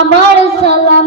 আমার সালাম